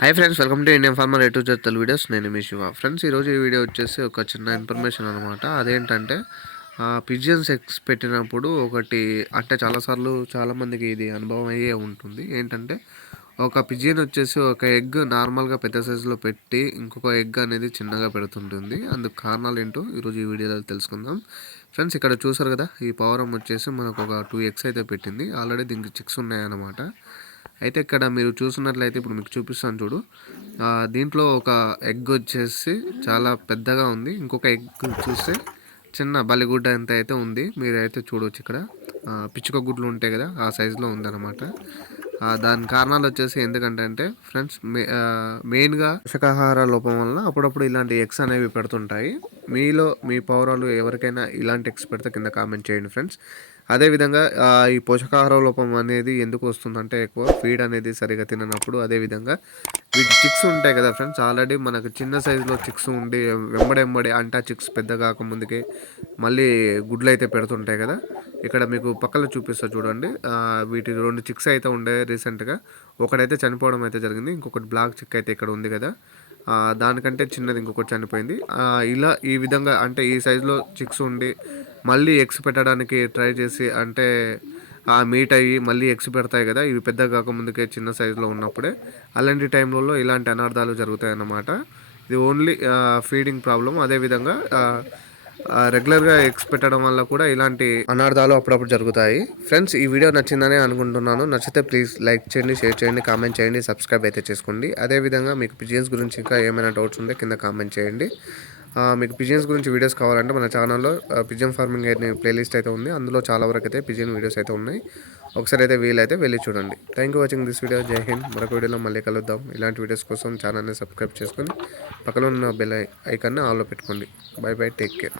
Hi friends welcome to Indian farmer ఎటు Telugu videos నేను మీ Shiva. Friends ఈరోజు ఈ వీడియో వచ్చేసి ఒక చిన్న ఇన్ఫర్మేషన్ అనమాట అదేంటంటే పిజియన్స్ ఎగ్స్ పెట్టినప్పుడు ఒకటి అంటే చాలాసార్లు చాలామందికి ఇది అనుభవం అయ్యే ఉంటుంది. ఏంటంటే ఒక పిజియన్ వచ్చేసి ఒక ఎగ్ నార్మల్గా పెద్ద సైజులో పెట్టి ఇంకొక ఎగ్ అనేది చిన్నగా పెడుతుంటుంది. అందుకు కారణాలు ఏంటో ఈరోజు ఈ వీడియోలో తెలుసుకుందాం. ఫ్రెండ్స్ ఇక్కడ చూసారు కదా ఈ పవరం వచ్చేసి మనకు ఒక టూ ఎగ్స్ అయితే పెట్టింది. ఆల్రెడీ దీనికి చిక్స్ ఉన్నాయన్నమాట. అయితే ఇక్కడ మీరు చూసినట్లయితే ఇప్పుడు మీకు చూపిస్తాను చూడు. దీంట్లో ఒక ఎగ్ వచ్చేసి చాలా పెద్దగా ఉంది. ఇంకొక ఎగ్ చూస్తే చిన్న బలిగుడ్డ ఎంత అయితే ఉంది మీరైతే చూడవచ్చు ఇక్కడ. పిచ్చుక గుడ్లు ఉంటాయి కదా ఆ సైజులో ఉందన్నమాట. దాని కారణాలు వచ్చేసి ఎందుకంటే అంటే ఫ్రెండ్స్ మెయిన్గా పోషకాహార లోపం వలన అప్పుడప్పుడు ఇలాంటి ఎగ్స్ అనేవి పెడుతుంటాయి. మీలో మీ పౌరాలు ఎవరికైనా ఇలాంటి ఎగ్స్ పెడితే కింద కామెంట్ చేయండి ఫ్రెండ్స్ అదేవిధంగా ఈ పోషకాహార లోపం అనేది ఎందుకు వస్తుందంటే ఎక్కువ ఫీడ్ అనేది సరిగా తిననప్పుడు అదేవిధంగా వీటి చిక్స్ ఉంటాయి కదా ఫ్రెండ్స్ ఆల్రెడీ మనకు చిన్న సైజులో చిక్స్ ఉండి వెంబడెంబడి అంటా చిక్స్ పెద్ద కాకముందుకే మళ్ళీ గుడ్లు అయితే పెడుతుంటాయి కదా. ఇక్కడ మీకు పక్కన చూపిస్తా చూడండి. వీటి రెండు చిక్స్ అయితే ఉండే రీసెంట్గా. ఒకటైతే చనిపోవడం అయితే జరిగింది ఇంకొకటి బ్లాక్ చిక్ అయితే ఇక్కడ ఉంది కదా. దానికంటే చిన్నది ఇంకొకటి చనిపోయింది. ఇలా ఈ విధంగా అంటే ఈ సైజులో చిక్స్ ఉండి మళ్ళీ ఎగ్స్ పెట్టడానికి ట్రై చేసి అంటే ఆ మీట్ అయ్యి మళ్ళీ ఎగ్స్ పెడతాయి కదా ఇవి పెద్ద కాకముందుకే చిన్న సైజులో ఉన్నప్పుడే అలాంటి టైంలలో ఇలాంటి అనార్థాలు జరుగుతాయి అన్నమాట ఇది ఓన్లీ ఫీడింగ్ ప్రాబ్లం అదేవిధంగా రెగ్యులర్గా ఎగ్స్ పెట్టడం వల్ల కూడా ఇలాంటి అనార్థాలు అప్పుడప్పుడు జరుగుతాయి. ఫ్రెండ్స్ ఈ వీడియో నచ్చిందని అనుకుంటున్నాను. నచ్చితే ప్లీజ్ లైక్ చేయండి షేర్ చేయండి కామెంట్ చేయండి సబ్స్క్రైబ్ అయితే చేసుకోండి. అదేవిధంగా మీకు పిజియన్స్ గురించి ఇంకా ఏమైనా డౌట్స్ ఉంటే కింద కామెంట్ చేయండి. మీకు పిజియన్స్ గురించి వీడియోస్ కావాలంటే మన ఛానల్లో పిజియన్ ఫార్మింగ్ అయితే ప్లేలిస్ట్ అయితే ఉంది. అందులో చాలా వరకు అయితే పిజియన్ వీడియోస్ అయితే ఉన్నాయి. ఒకసారి అయితే వీలైతే వెళ్ళి చూడండి. Thank you watching this video జై హింద్ మరొక వీడియోలో మళ్ళీ కలుద్దాం. ఇలాంటి వీడియోస్ కోసం ఛానల్ని సబ్స్క్రైబ్ చేసుకొని పక్కన ఉన్న బెల్ ఐకాన్ని ఆన్లో పెట్టుకోండి. By bye take care